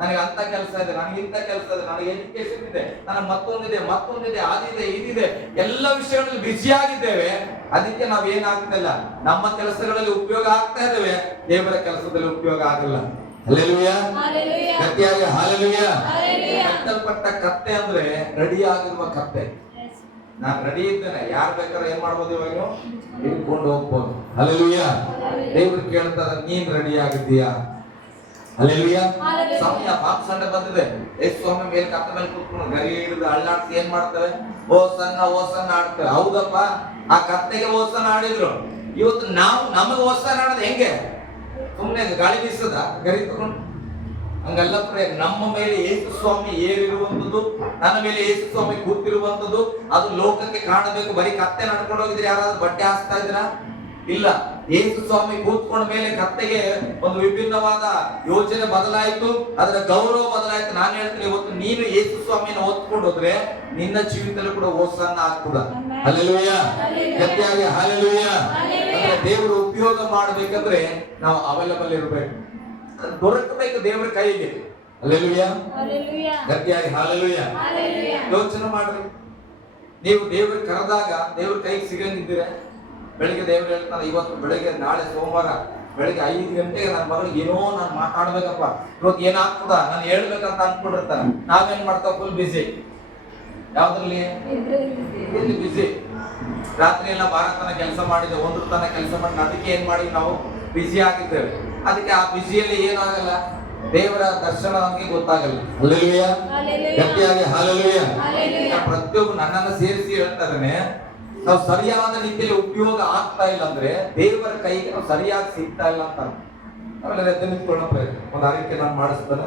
ನನಗೆ ಅಂತ ಕೆಲಸ ಇದೆ, ನನಗೆ ಇಂಥ ಕೆಲಸ ಇದೆ, ನನಗೆ ಎಜುಕೇಶನ್ ಇದೆ, ನನಗೆ ಮತ್ತೊಂದಿದೆ, ಅದಿದೆ, ಇದಿದೆ, ಎಲ್ಲ ವಿಷಯಗಳಲ್ಲಿ ಬಿಸಿ ಆಗಿದ್ದೇವೆ. ಅದಕ್ಕೆ ನಾವ್ ಏನಾಗ್ತಿಲ್ಲ, ನಮ್ಮ ಕೆಲಸಗಳಲ್ಲಿ ಉಪಯೋಗ ಆಗ್ತಾ ಇದ್ದೇವೆ, ದೇವರ ಕೆಲಸದಲ್ಲಿ ಉಪಯೋಗ ಆಗಲ್ಲ. ಹಲ್ಲೆಲೂಯ, ಗಟ್ಟಿಯಾಗಿ ಹಲ್ಲೆಲೂಯ. ಕಟ್ಟಲ್ಪಟ್ಟ ಕತ್ತೆ ಅಂದ್ರೆ ರೆಡಿ ಆಗಿರುವ ಕತ್ತೆ. ನಾನು ರೆಡಿ ಇದ್ದೇನೆ, ಯಾರು ಬೇಕಾದ್ರೆ ಏನ್ ಮಾಡ್ಬೋದು, ಇವಾಗ ಇಟ್ಕೊಂಡು ಹೋಗ್ಬೋದು. ಹಲ್ಲೆಲೂಯ. ದೇವರು ಕೇಳ್ತಾರೆ, ನೀನ್ ರೆಡಿ ಆಗಿದ್ದೀಯಾ? ಹಲ್ಲೆಲೂಯ. ಸಮಯ ಪಾಪ ಸಂಡೆ ಬಂದಿದೆ, ಯೇಸು ಸ್ವಾಮಿ ಮೇಲೆ ಕತ್ತ ಮೇಲೆ ಕೂತ್ಕೊಂಡು ಗರಿ ಹಿಡಿದು ಅಳ್ಳಾಡ್ಸಿ ಏನ್ ಮಾಡ್ತಾರೆ, ಓಸನ್ನ ಆಡ್ತಾರೆ. ಹೌದಪ್ಪ, ಆ ಕತ್ತೆಗೆ ಓಸನ್ನ ಆಡಿದ್ರು. ಇವತ್ತು ನಾವು ನಮಗೆ ಓಸನ್ನ ಆಡೋದು ಹೆಂಗೆ, ಸುಮ್ನೆ ಗಾಳಿ ಬೀಸದ ಗರಿ ತಗೊಂಡು ಹಂಗಲ್ಲ ಪ್ರಿಯ, ನಮ್ಮ ಮೇಲೆ ಯೇಸು ಸ್ವಾಮಿ ಏರಿರುವಂತದ್ದು, ನನ್ನ ಮೇಲೆ ಯೇಸು ಸ್ವಾಮಿ ಕೂತಿರುವಂತದ್ದು ಅದು ಲೋಕಕ್ಕೆ ಕಾಣಬೇಕು. ಬರೀ ಕತ್ತೆ ನಡ್ಕೊಂಡು ಹೋಗಿದ್ರೆ ಯಾರಾದ್ರೂ ಬಟ್ಟೆ ಹಾಕ್ತಾ ಇದ್ದೀರಾ? ಇಲ್ಲ. ಯೇಸು ಸ್ವಾಮಿ ಕೂತ್ಕೊಂಡ ಮೇಲೆ ಕತ್ತೆಗೆ ಒಂದು ವಿಭಿನ್ನವಾದ ಯೋಚನೆ ಬದಲಾಯಿತು, ಅದರ ಗೌರವ ಬದಲಾಯಿತು. ನಾನು ಹೇಳ್ತೀನಿ, ಇವತ್ತು ನೀನು ಯೇಸು ಸ್ವಾಮಿನ ಹೊತ್ಕೊಂಡು ಹೋದ್ರೆ ನಿನ್ನ ಜೀವಿತದಲ್ಲಿ ಕೂಡ ಹೋಸನ್ನ ಆಗ್ತದ. ಹಲ್ಲೆಲೂಯಾ, ಗಟ್ಟಿಯಾಗಿ ಹಲ್ಲೆಲೂಯಾ. ಅಂದ್ರೆ ದೇವರು ಉಪಯೋಗ ಮಾಡ್ಬೇಕಂದ್ರೆ ನಾವು ಅವೈಲಬಲ್ ಇರಬೇಕು, ದೊರಕಬೇಕು ದೇವರ ಕೈಗೆ. ಹಲ್ಲೆಲೂಯಾ, ಗಟ್ಟಿಯಾಗಿ ಹಲ್ಲೆಲೂಯಾ. ಯೋಚನೆ ಮಾಡ್ರಿ, ನೀವು ದೇವ್ರ ಕರೆದಾಗ ದೇವ್ರ ಕೈಗೆ ಸಿಗಂಗಿದ್ದೀರ. ಬೆಳಿಗ್ಗೆ ದೇವ್ರು ಹೇಳ್ತಾನೆ, ಇವತ್ತು ಬೆಳಿಗ್ಗೆ ನಾಳೆ ಸೋಮವಾರ ಬೆಳಿಗ್ಗೆ 5 ಗಂಟೆಗೆ ನನ್ನ ಮಗಳಿಗೆ ಏನೋ ನಾನು ಮಾತಾಡ್ಬೇಕಪ್ಪ, ಇವತ್ತು ಏನಾಗ್ತದ ನಾನು ಹೇಳ್ಬೇಕಂತ ಅನ್ಕೊಂಡಿರ್ತಾನೆ. ನಾವೇನ್ ಮಾಡ್ತಾವ, ಫುಲ್ ಬಿಸಿ. ಯಾವ್ದ್ರಲ್ಲಿ ಬಿಸಿ. ರಾತ್ರಿ ಎಲ್ಲ ಭಾರತನ ಕೆಲಸ ಮಾಡಿದ್ದೆ, 1 ತನ ಕೆಲಸ ಮಾಡಿ, ಅದಕ್ಕೆ ಏನ್ ಮಾಡಿ ನಾವು ಬಿಸಿ ಆಗಿದ್ದೇವೆ. ಅದಕ್ಕೆ ಆ ಬಿಸಿಯಲ್ಲಿ ಏನಾಗಲ್ಲ, ದೇವರ ದರ್ಶನ ನಮಗೆ ಗೊತ್ತಾಗಲ್ಲ. ಹಲ್ಲೆಲೂಯಾ, ಗಟ್ಟಿಯಾಗಿ ಹಲ್ಲೆಲೂಯಾ. ಪ್ರತಿಯೊಬ್ಬ ನನ್ನನ್ನು ಸೇರಿಸಿ ಹೇಳ್ತಾ ಇದ್ದಾನೆ, ನಾವು ಸರಿಯಾದ ರೀತಿಯಲ್ಲಿ ಉಪಯೋಗ ಆಗ್ತಾ ಇಲ್ಲ ಅಂದ್ರೆ ದೇವರ ಕೈಗೆ ನಾವು ಸರಿಯಾಗಿ ಸಿಗ್ತಾ ಇಲ್ಲ ಅಂತ. ಆಮೇಲೆ ಎದ್ದು ನಿಂತ್ಕೊಳ್ಳೋ ಪ್ರಯತ್ನ, ಒಂದು ಆರೈಕೆ ನಾನು ಮಾಡಿಸ್ತಾನೆ.